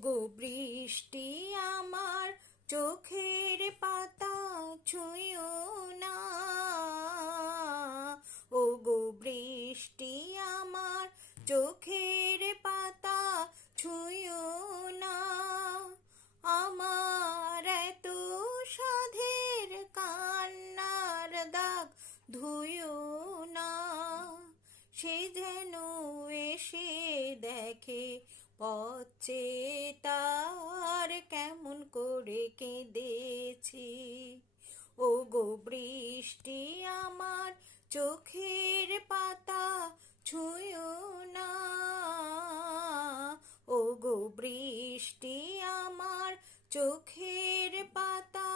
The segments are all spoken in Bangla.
গো বৃষ্টি আমার চোখের পাতা ছুঁয়ো না। ও গো বৃষ্টি আমার চোখের পাতা ছুঁয়ো না। আমার এত সাধের কান্নার দাগ ধুয়ো না। সে যেন এসে দেখে পথে তার কেমন করে কেঁদেছি। ও গো বৃষ্টি আমার চোখের পাতা ছুঁয়ো না। ও গো বৃষ্টি আমার চোখের পাতা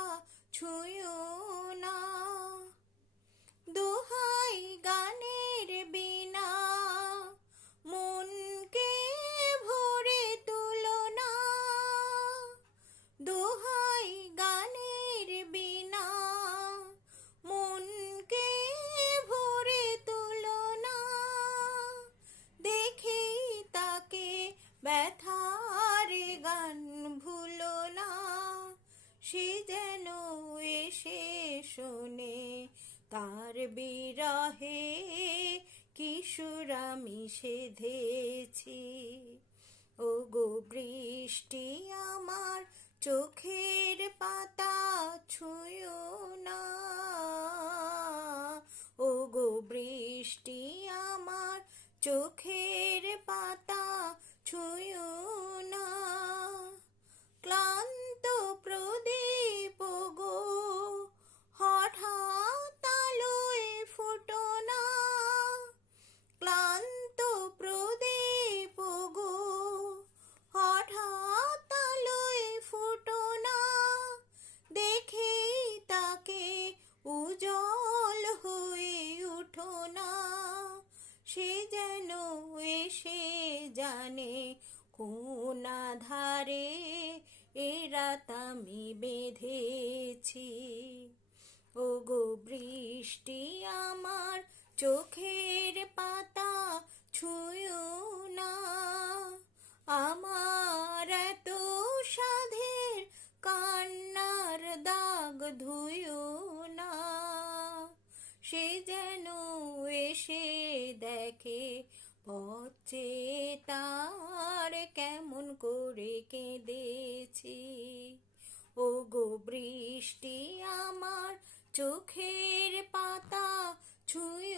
ছুঁয়ো না। দোহাই গানের বিনা মনকে ভরে তুলো না। দোহাই গানের বিনা মনকে ভরে তুলো না। দেখেই তাকে ব্যথার গান ভুলো না। সে যেন এসে শোনে তার বিরহে কিশোর আমি সেধেছি। ও গো বৃষ্টি আমার চোখের পাতা ছুঁয়ো না। ও গো বৃষ্টি আমার চোখের পাতা ছুঁয়ো না। ক্লান্ত প্রদীপ গো হঠাৎ আলোয় ফুটো না। ক্লান্ত প্রদীপ গো হঠাৎ আলোয় ফুটো না। দেখেই তাকে উজ্জ্বল হয়ে উঠো না। সে যেন এসে জানে কোন আধারে এ রাত আমি বেঁধেছি। ও গো বৃষ্টি আমার চোখের পাতা ছুঁয়ো না। আমার এত সাধের কান্নার দাগ ধুয়ো না। সে যেন এসে দেখে পথে তার কেমন করে কেঁদেছি। ও গো বৃষ্টি আমার চোখের পাতা ছুঁয়ো